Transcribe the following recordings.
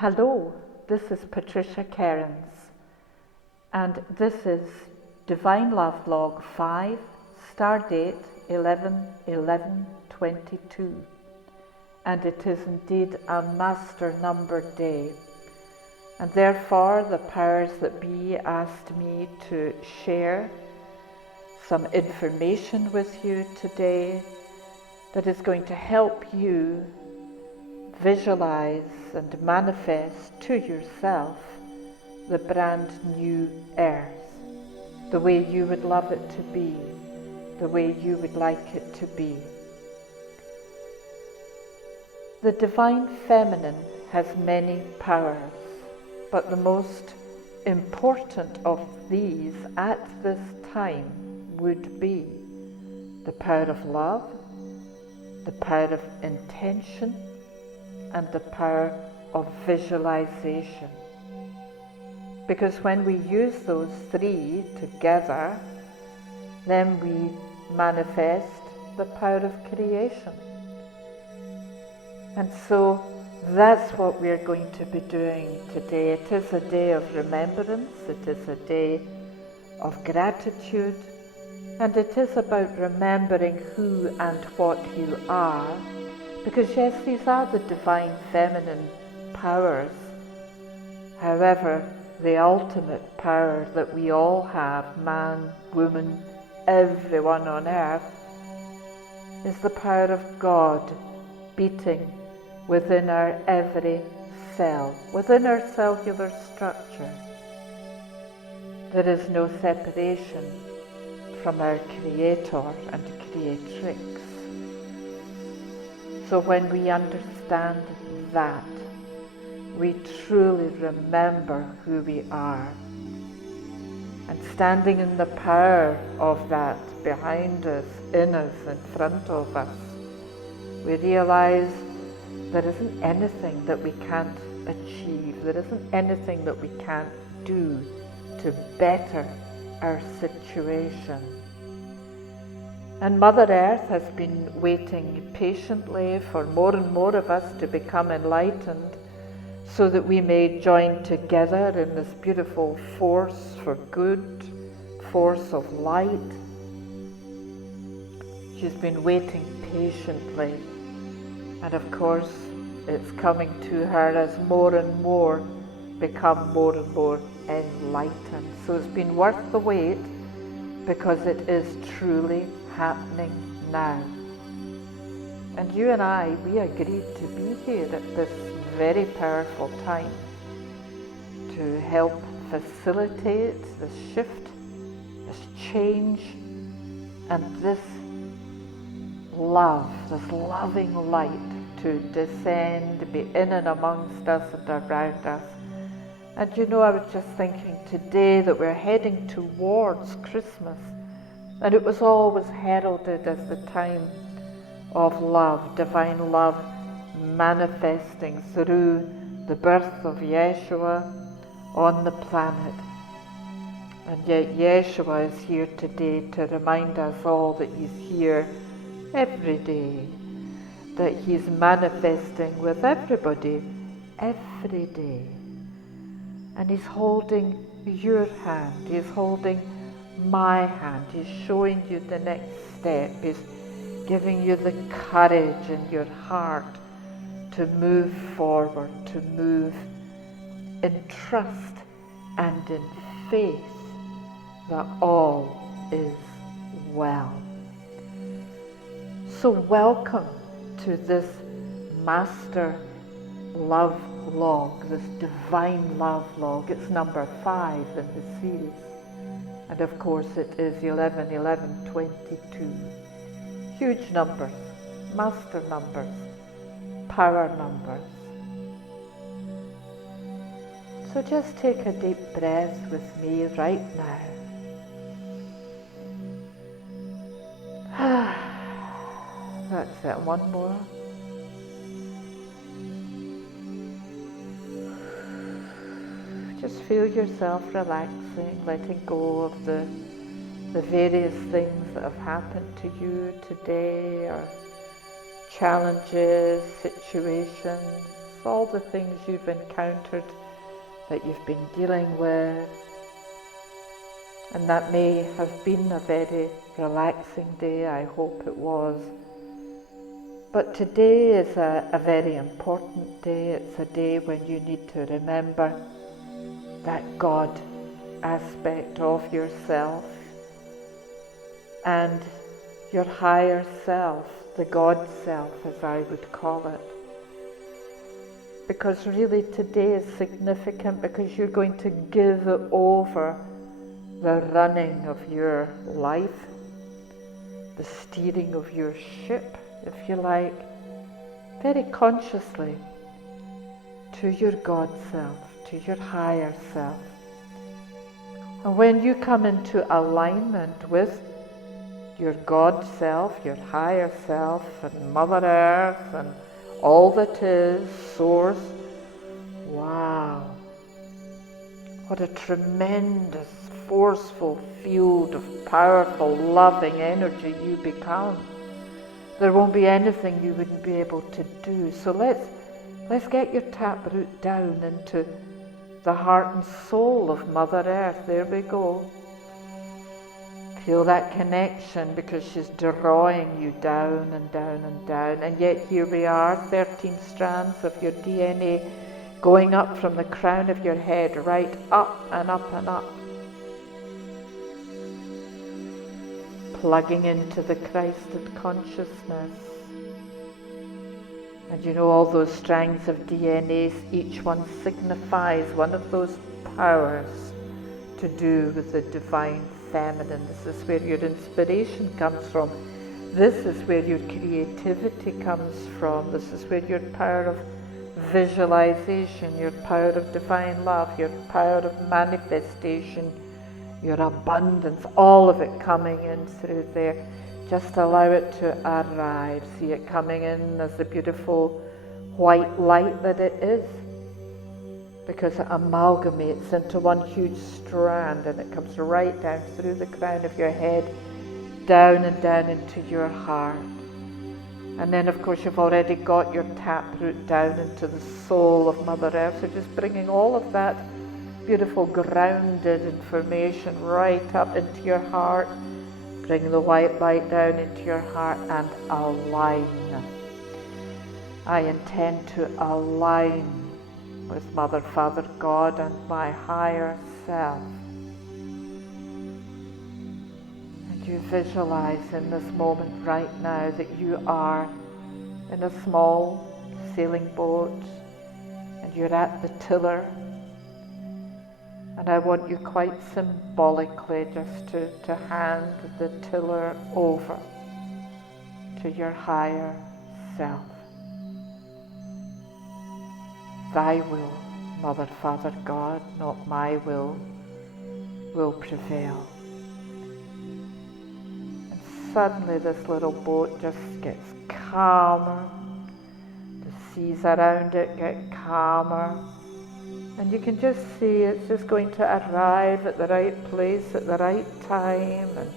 Hello, this is Patricia Cairns, and this is Divine Love Log 5, Stardate 11/11/22, and it is indeed a master number day, and therefore the powers that be asked me to share some information with you today that is going to help you visualize and manifest to yourself the brand new earth, the way you would love it to be, the way you would like it to be. The Divine Feminine has many powers, but the most important of these at this time would be the power of love, the power of intention, and the power of visualization. Because when we use those three together, then we manifest the power of creation. And so that's what we're going to be doing today. It is a day of remembrance, it is a day of gratitude, and it is about remembering who and what you are. Because yes, these are the divine feminine powers. However, the ultimate power that we all have, man, woman, everyone on earth, is the power of God beating within our every cell, within our cellular structure. There is no separation from our Creator and Creatrix. So when we understand that, we truly remember who we are. And standing in the power of that behind us, in us, in front of us, we realize there isn't anything that we can't achieve. There isn't anything that we can't do to better our situation. And Mother Earth has been waiting patiently for more and more of us to become enlightened so that we may join together in this beautiful force for good, force of light. She's been waiting patiently, and of course it's coming to her as more and more become more and more enlightened. So it's been worth the wait, because it is truly happening now. And you and I, we agreed to be here at this very powerful time to help facilitate this shift, this change, and this love, this loving light to descend, be in and amongst us and around us. And you know, I was just thinking today that we're heading towards Christmas, and it was always heralded as the time of love, divine love manifesting through the birth of Yeshua on the planet. And yet Yeshua is here today to remind us all that he's here every day, that he's manifesting with everybody every day. And he's holding your hand, he's holding my hand, he's showing you the next step, he's giving you the courage in your heart to move forward, to move in trust and in faith that all is well. So welcome to this Master Love Log, this Divine Love Log. It's number 5 in the series. And of course it is 11/11/22. Huge numbers, master numbers, power numbers. So just take a deep breath with me right now. That's it, one more. Just feel yourself relaxing, letting go of the various things that have happened to you today, or challenges, situations, all the things you've encountered, that you've been dealing with. And that may have been a very relaxing day, I hope it was. But today is a very important day. It's a day when you need to remember that God aspect of yourself and your higher self, the God self as I would call it. Because really today is significant because you're going to give over the running of your life, the steering of your ship, if you like, very consciously to your God self, to your higher self. And when you come into alignment with your God self, your higher self, and Mother Earth, and all that is, Source, wow, what a tremendous, forceful field of powerful, loving energy you become. There won't be anything you wouldn't be able to do. So let's get your taproot down into the heart and soul of Mother Earth. There we go. Feel that connection because she's drawing you down and down and down. And yet here we are, 13 strands of your DNA going up from the crown of your head right up and up and up. Plugging into the Christed consciousness. And you know all those strands of DNA, each one signifies one of those powers to do with the divine feminine. This is where your inspiration comes from. This is where your creativity comes from. This is where your power of visualization, your power of divine love, your power of manifestation, your abundance, all of it coming in through there. Just allow it to arrive. See it coming in as the beautiful white light that it is, because it amalgamates into one huge strand and it comes right down through the crown of your head, down and down into your heart. And then of course you've already got your taproot down into the soul of Mother Earth, so just bringing all of that beautiful grounded information right up into your heart. Bring the white light down into your heart and align. I intend to align with Mother, Father, God and my higher self. And you visualize in this moment right now that you are in a small sailing boat and you're at the tiller. And I want you quite symbolically just to hand the tiller over to your higher self. Thy will, Mother, Father, God, not my will prevail. And suddenly this little boat just gets calmer. The seas around it get calmer. And you can just see it's just going to arrive at the right place at the right time and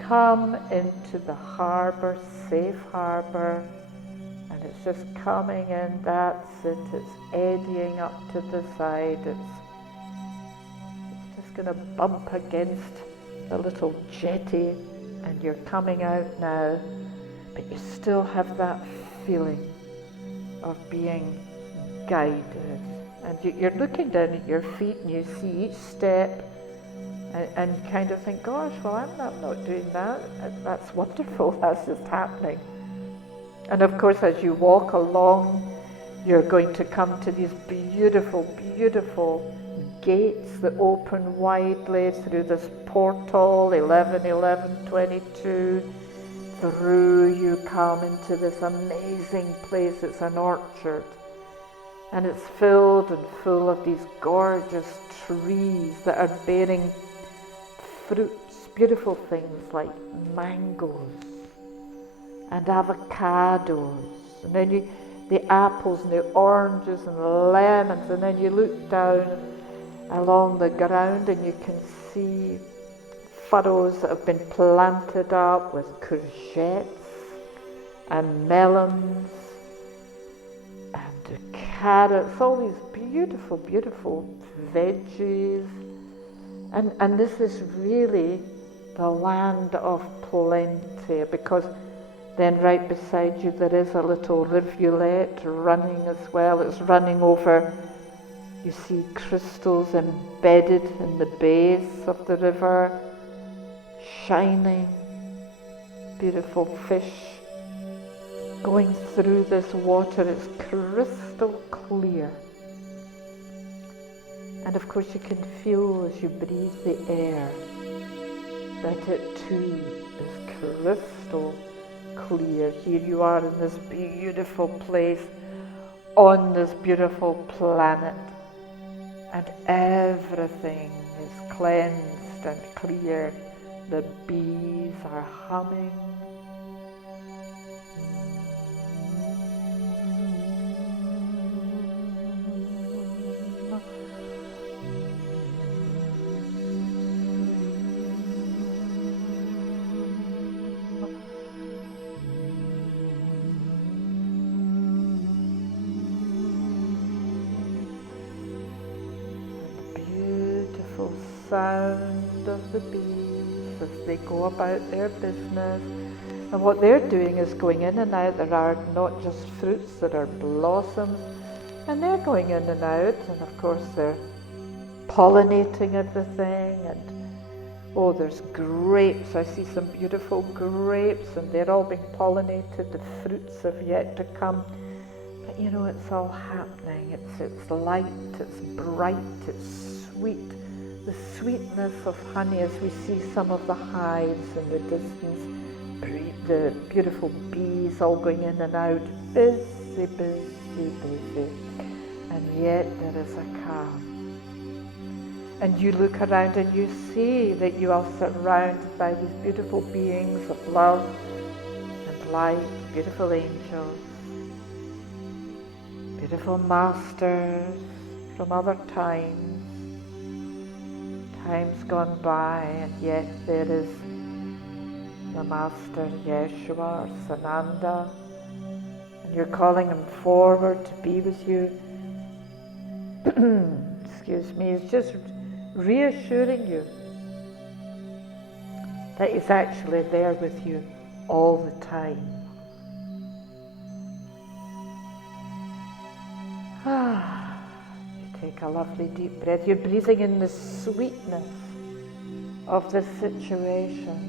come into the harbour, safe harbour. And it's just coming in, that's it, it's eddying up to the side. It's just going to bump against the little jetty and you're coming out now. But you still have that feeling of being guided. And you're looking down at your feet and you see each step and you kind of think, gosh, well, I'm not doing that. That's wonderful, that's just happening. And of course, as you walk along, you're going to come to these beautiful, beautiful gates that open widely through this portal, 11:11:22. Through you come into this amazing place. It's an orchard. And it's filled and full of these gorgeous trees that are bearing fruits, beautiful things like mangoes and avocados, and then the apples and the oranges and the lemons, and then you look down along the ground and you can see furrows that have been planted up with courgettes and melons and carrots, all these beautiful, beautiful veggies. And this is really the land of plenty, because then right beside you there is a little rivulet running as well. It's running over, you see crystals embedded in the base of the river, shining, beautiful fish going through this water. It's crystal clear. And of course you can feel as you breathe the air that it too is crystal clear. Here you are in this beautiful place, on this beautiful planet, and everything is cleansed and clear. The bees are humming. Sound of the bees as they go about their business, and what they're doing is going in and out. There are not just fruits, there are blossoms, and they're going in and out, and of course they're pollinating everything. And oh, there's grapes. I see some beautiful grapes, and they're all being pollinated. The fruits have yet to come, but you know, it's all happening. It's light, it's bright, it's sweet. The sweetness of honey, as we see some of the hives in the distance, the beautiful bees all going in and out, busy, busy, busy, and yet there is a calm. And you look around and you see that you are surrounded by these beautiful beings of love and light, beautiful angels, beautiful masters from other times gone by, and yet there is the Master Yeshua or Sananda, and you're calling him forward to be with you. Excuse me, he's just reassuring you that he's actually there with you all the time. Take a lovely deep breath. You're breathing in the sweetness of this situation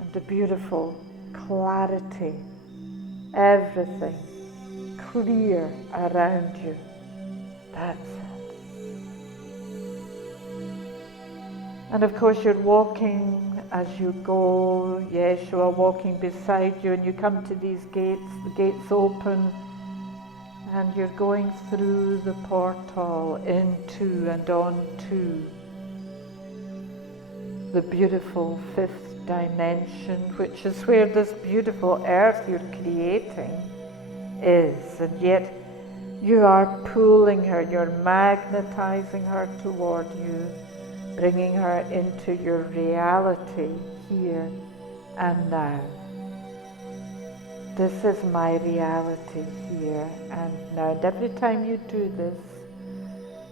and the beautiful clarity, everything clear around you. That's it. And of course you're walking as you go, Yeshua walking beside you, and you come to these gates, the gates open, and you're going through the portal into and on to the beautiful fifth dimension, which is where this beautiful earth you're creating is. And yet you are pulling her, you're magnetizing her toward you, bringing her into your reality here and now. This is my reality here and now. And every time you do this,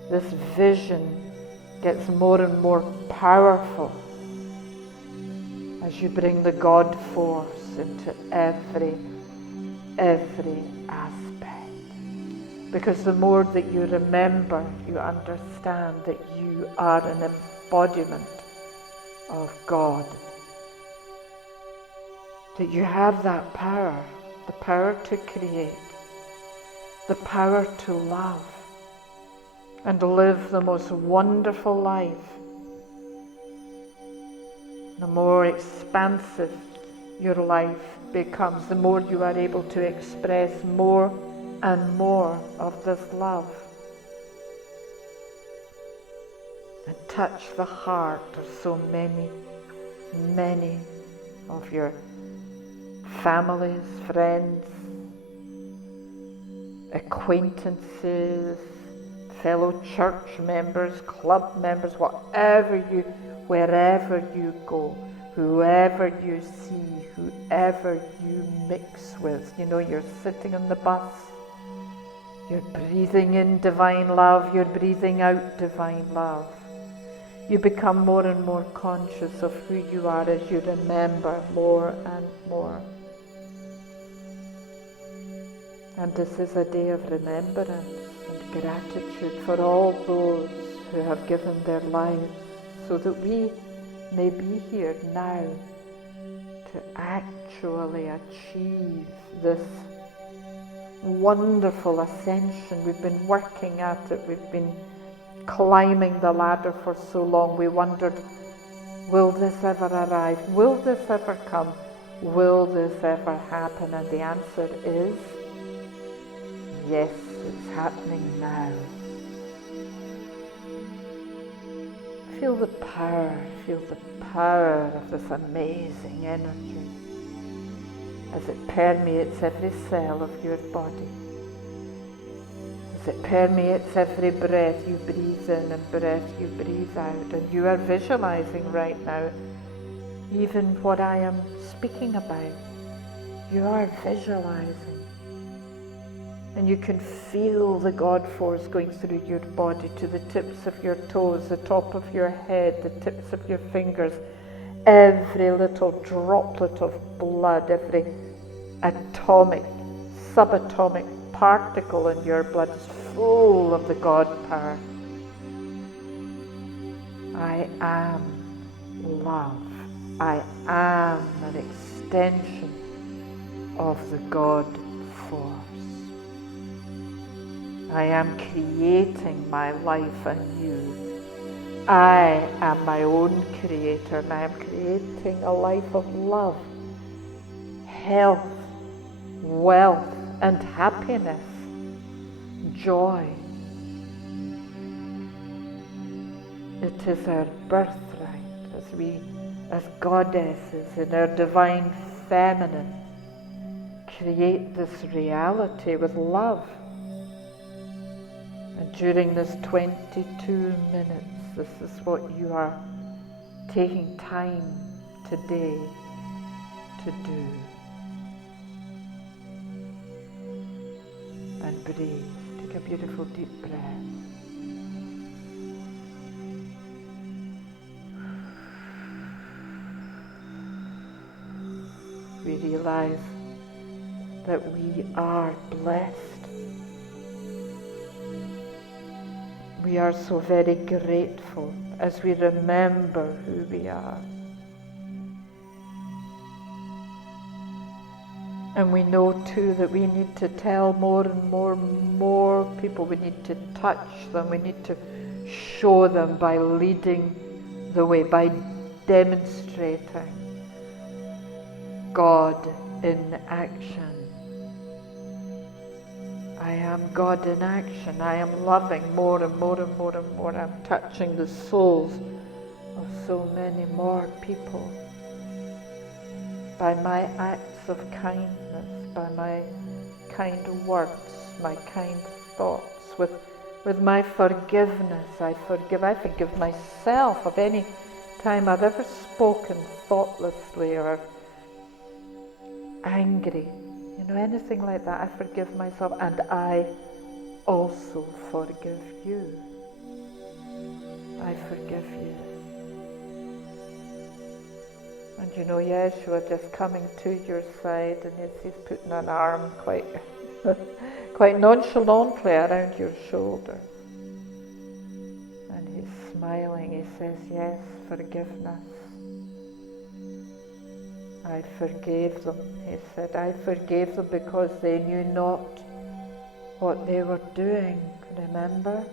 this vision gets more and more powerful as you bring the God force into every aspect. Because the more that you remember, you understand that you are an embodiment of God. That you have that power, the power to create, the power to love, and live the most wonderful life. The more expansive your life becomes, the more you are able to express more and more of this love and touch the heart of so many, many of your families, friends, acquaintances, fellow church members, club members, wherever you go, whoever you see, whoever you mix with. You know, you're sitting on the bus, you're breathing in divine love, you're breathing out divine love. You become more and more conscious of who you are as you remember more and more. And this is a day of remembrance and gratitude for all those who have given their lives so that we may be here now to actually achieve this wonderful ascension. We've been working at it, we've been climbing the ladder for so long. We wondered, will this ever arrive? Will this ever come? Will this ever happen? And the answer is yes, it's happening now. Feel the power of this amazing energy as it permeates every cell of your body, as it permeates every breath you breathe in and breath you breathe out. And you are visualizing right now even what I am speaking about. You are visualizing. And you can feel the God force going through your body to the tips of your toes, the top of your head, the tips of your fingers. Every little droplet of blood, every atomic, subatomic particle in your blood is full of the God power. I am love. I am an extension of the God force. I am creating my life anew. I am my own creator, and I am creating a life of love, health, wealth, and happiness, joy. It is our birthright as goddesses in our divine feminine, create this reality with love. And during this 22 minutes, this is what you are taking time today to do. And breathe. Take a beautiful deep breath. We realize that we are blessed. We are so very grateful as we remember who we are. And we know too that we need to tell more and more people. We need to touch them. We need to show them by leading the way, by demonstrating God in action. I am God in action. I am loving more and more and more and more. I'm touching the souls of so many more people by my acts of kindness, by my kind words, my kind thoughts, with my forgiveness. I forgive myself of any time I've ever spoken thoughtlessly or angry. Anything like that, I forgive myself, and I also forgive you. I forgive you. And Yeshua just coming to your side, and he's putting an arm quite nonchalantly around your shoulder. And he's smiling, he says, yes, forgiveness. I forgave them, he said. I forgave them because they knew not what they were doing, remember?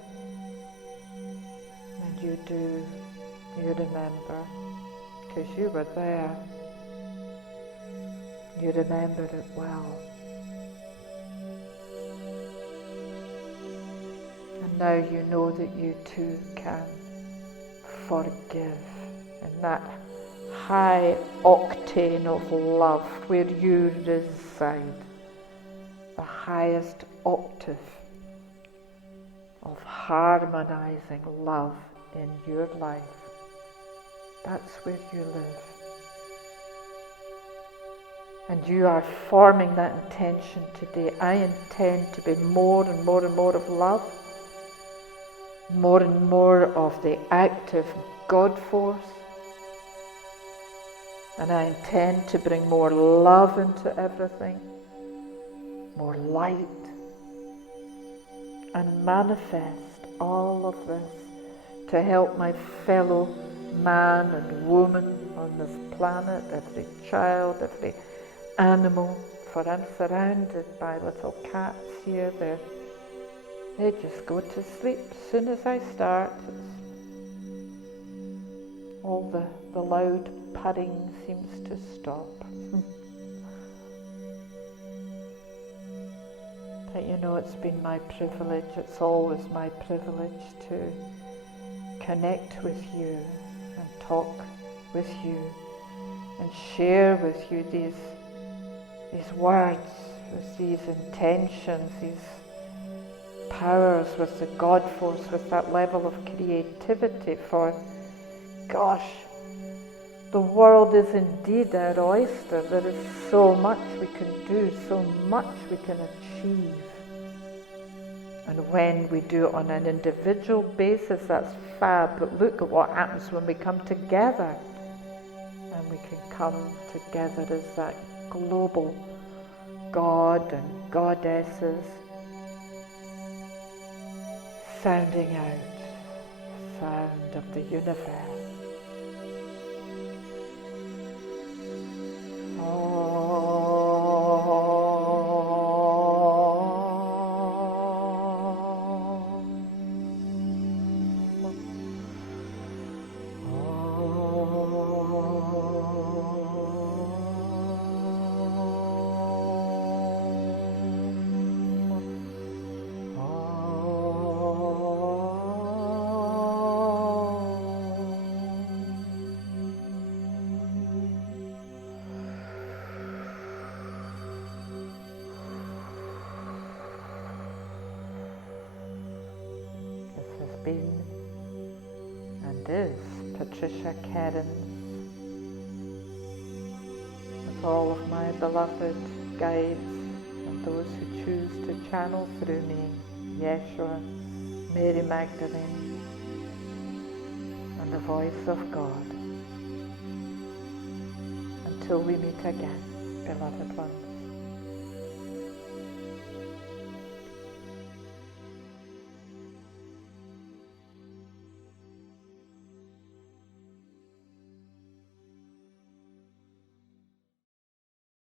And you do, you remember, because you were there. You remember it well. And now you know that you too can forgive in that high octane of love where you reside, the highest octave of harmonizing love in your life. That's where you live. And you are forming that intention today. I intend to be more and more and more of love, more and more of the active God force. And I intend to bring more love into everything, more light, and manifest all of this to help my fellow man and woman on this planet, every child, every animal, for I'm surrounded by little cats here. They just go to sleep as soon as I start. All the loud purring seems to stop. But you know, it's been my privilege, it's always my privilege to connect with you and talk with you and share with you these words, with these intentions, these powers, with the God force, with that level of creativity. For gosh, the world is indeed our oyster. There is so much we can do, so much we can achieve. And when we do it on an individual basis, that's fab. But look at what happens when we come together. And we can come together as that global God and goddesses, sounding out, sound of the universe. Been and is Patricia Cairns, with all of my beloved guides and those who choose to channel through me, Yeshua, Mary Magdalene, and the voice of God. Until we meet again, beloved ones.